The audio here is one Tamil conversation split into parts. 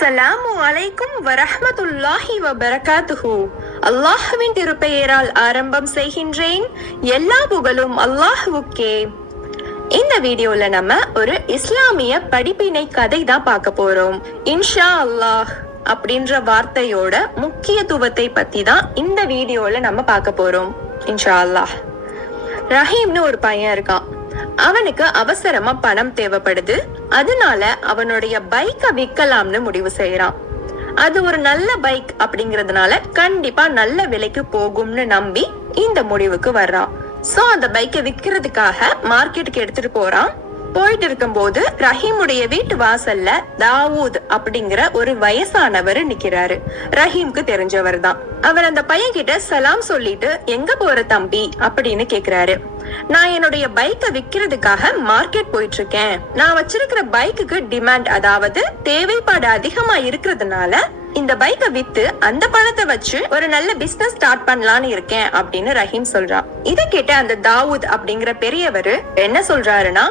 அஸ்ஸலாமு அலைக்கும் வரஹ்மத்துல்லாஹி வபரகாத்துஹு. அல்லாஹ்வின் திருப்பெயரால் ஆரம்பம் செய்கின்றேன். எல்லா புகழும் அல்லாஹ்வுக்கே. இந்த வீடியோல நம்ம ஒரு இஸ்லாமிய படிப்பினை கதை தான் பார்க்க போறோம். இன்ஷா அல்லாஹ் அப்படின்ற வார்த்தையோட முக்கியத்துவத்தை பத்தி தான் இந்த வீடியோல நம்ம பார்க்க போறோம். இன்ஷா அல்லாஹ். ரஹீம்னு ஒரு பையன் இருக்கான். அவனுக்கு அவசரமா பணம் தேவைப்படுது. அதனால அவனுடைய பைக்கை விற்கலாம்னு முடிவு செய்யறான். அது ஒரு நல்ல பைக் அப்படிங்கறதுனால கண்டிப்பா நல்ல விலைக்கு போகும்னு நம்பி இந்த முடிவுக்கு வர்றான். சோ அந்த பைக்கை விற்கிறதுக்காக மார்க்கெட்டுக்கு எடுத்துட்டு போறான். போயிட்டு இருக்கும்போது ரஹீமுடைய வீட்டு வாசல்ல தாவூத் அப்படிங்கிற ஒரு வயசானவர் நிக்கிறாரு. ரஹீம்க்கு தெரிஞ்சவர் தான். அவர் அந்த பையன் கிட்ட சலாம் சொல்லிட்டு எங்க போற தம்பி அப்படின்னு கேக்குறாரு. நான் என்னுடைய பைக்கை விற்கிறதுக்காக மார்க்கெட் போயிட்டு இருக்கேன். நான் வச்சிருக்கிற பைக்குக்கு டிமாண்ட், அதாவது தேவைப்பாடு அதிகமா இருக்கிறதுனால இந்த பைக்கை வித்து அந்த பணத்தை வச்சு ஒரு நல்ல பிசினஸ் ஸ்டார்ட் பண்ணலான்னு இருக்கேன் அப்படின்னு ரஹீம் சொல்றான். இதை கேட்ட அந்த தாவூத் அப்படிங்கிற பெரியவர் என்ன சொல்றாருன்னா,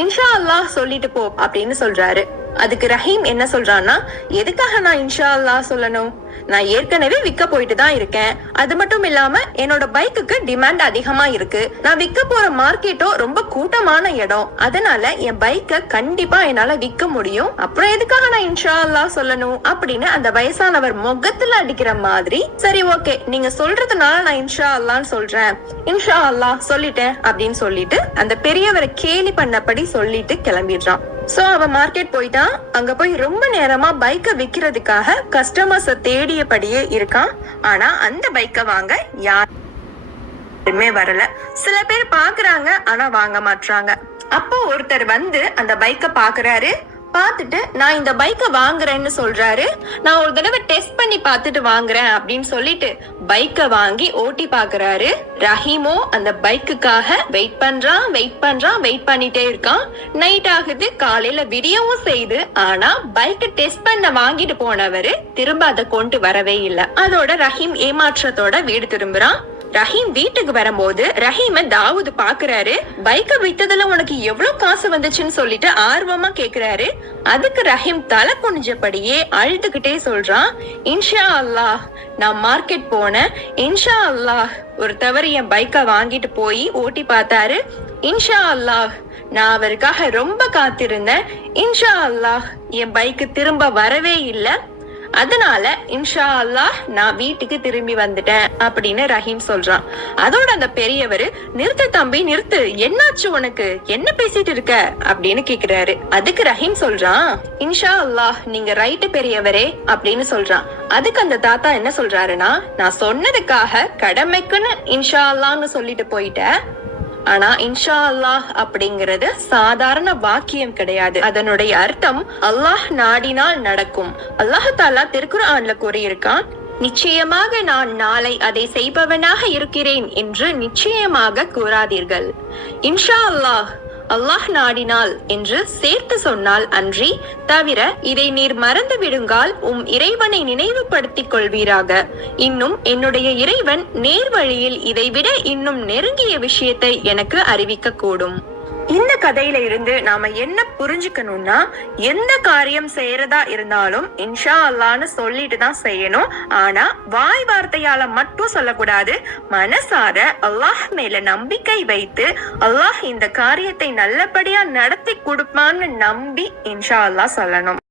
இன்ஷா அல்லாஹ் சொல்லிட்டு போ அப்படின்னு சொல்றாரு. அதுக்கு ரஹீம் என்ன சொல்றான்னா, எதுக்காக நான் இன்ஷா அல்லாஹ் சொல்லணும்? நான் ஏற்கனவே விற்க போயிட்டு தான் இருக்கேன். அது மட்டும் இல்லாம என்னோட பைக்குக்கு டிமாண்ட் அதிகமா இருக்கு. நான் விற்க போற மார்க்கெட்டோ ரொம்ப கூட்டமான இடம். அதனால என் பைக்கை கண்டிப்பா என்னால விற்க முடியும். அப்புறம் எதுக்காக நான் இன்ஷா அல்லாஹ் சொல்லணும் அப்படின்னு அந்த வயசானவர் முகத்துல அடிக்கிற மாதிரி, சரி ஓகே நீங்க சொல்றதுனால நான் இன்ஷா அல்லாஹ்னு சொல்றேன், இன்ஷா அல்லாஹ் சொல்லிட்டேன் அப்படின்னு சொல்லிட்டு அந்த பெரியவரை கேலி பண்ணபடி சொல்லிட்டு கிளம்பிடுறான். சோ அவன் மார்க்கெட் போயிட்டான். அங்க போய் ரொம்ப நேரமா பைக்கை விக்கிறதுக்காக கஸ்டமர்ஸ் தேடியபடியே இருக்கான். ஆனா அந்த பைக்கை வாங்க யாருமே வரல. சில பேர் பாக்குறாங்க ஆனா வாங்க மாட்டாங்க. அப்போ ஒருத்தர் வந்து அந்த பைக்கை பாக்குறாரு. பார்த்துட்டு நான் இந்த பைக்கை வாங்குறேன்னு சொல்றாரு. நான் ஒரு தடவை டெஸ்ட் பண்ணி பார்த்துட்டு வாங்குறேன் அப்படின்னு சொல்லிட்டு பைக்கை வாங்கி ஓட்டி பாக்குறாரு. ரஹீமோ அந்த பைக்குக்காக வெயிட் பண்ணிட்டே இருக்கான். நைட் ஆகுது, காலையில விடியவும் செய்து. ஆனா பைக்கை டெஸ்ட் பண்ண வாங்கிட்டு போனவரு திரும்ப அதை கொண்டு வரவே இல்லை. அதோட ரஹீம் ஏமாற்றத்தோட வீடு திரும்புறான். ரஹீம் வீட்டுக்கு வரும்போது ரஹீம தாவூத் பாக்குறாரு. பைக்கை வித்ததுல உனக்கு எவ்வளவு காசு வந்துச்சுன்னு சொல்லிட்டு ஆர்வமா கேக்குறாரு. அதுக்கு ரஹீம் தலை குனிஞ்சபடியே அழுதுகிட்டே சொல்றான், இன்ஷா அல்லாஹ் நான் மார்க்கெட் போனேன். இன்ஷா அல்லாஹ் ஒரு தவறு என் பைக்கை வாங்கிட்டு போய் ஓட்டி பார்த்தாரு. இன்ஷா அல்லாஹ் நான் அவருக்காக ரொம்ப காத்திருந்தேன். இன்ஷா அல்லாஹ் என் பைக்கு திரும்ப வரவே இல்லை. அதனால இன்ஷா அல்லாஹ் நான் வீட்டுக்கு திரும்பி வந்துட்டேன் அப்படின்னு ரஹீம் சொல்றான். அதோட அந்த பெரியவர், நிறுத்து தம்பி நிறுத்து, என்னாச்சு உனக்கு, என்ன பேசிட்டு இருக்க அப்படின்னு கேக்குறாரு. அதுக்கு ரஹீம் சொல்றான், இன்ஷா அல்லாஹ் நீங்க ரைட்டு பெரியவரே அப்படின்னு சொல்றான். அதுக்கு அந்த தாத்தா என்ன சொல்றாருன்னா, நான் சொன்னதுக்காக கடமைக்குன்னு இன்ஷா அல்லாஹ்னு சொல்லிட்டு போயிட்டேன். ஆனா இன்ஷா அல்லாஹ் அப்படிங்கிறது சாதாரண வாக்கியம் கிடையாது. அதனுடைய அர்த்தம் அல்லாஹ் நாடினால் நடக்கும். அல்லாஹ் தாலா திருக்குர்ஆன்ல கூறியிருக்கான், நிச்சயமாக நான் நாளை அதை செய்பவனாக இருக்கிறேன் என்று நிச்சயமாக கூறாதீர்கள். இன்ஷா அல்லாஹ் அல்லாஹ் நாடினால் என்று சேர்த்து சொன்னால் அன்றி தவிர இதை நீர் மறந்து விடுங்கால் இறைவனை நினைவுபடுத்திக் கொள்வீராக. இன்னும் என்னுடைய இறைவன் நேர் வழியில் இதைவிட இன்னும் நெருங்கிய விஷயத்தை எனக்கு அறிவிக்க கூடும். இந்த கதையில இருந்து நாம என்ன புரிஞ்சுக்கணும்னா, எந்த காரியம் செய்யறதா இருந்தாலும் இன்ஷா அல்லாஹ்னு சொல்லிட்டு தான் செய்யணும். ஆனா வாய் வார்த்தையால மட்டும் சொல்லக்கூடாது. மனசார அல்லாஹ் மேல நம்பிக்கை வைத்து அல்லாஹ் இந்த காரியத்தை நல்லபடியா நடத்தி கொடுப்பான்னு நம்பி இன்ஷா அல்லாஹ் சொல்லணும்.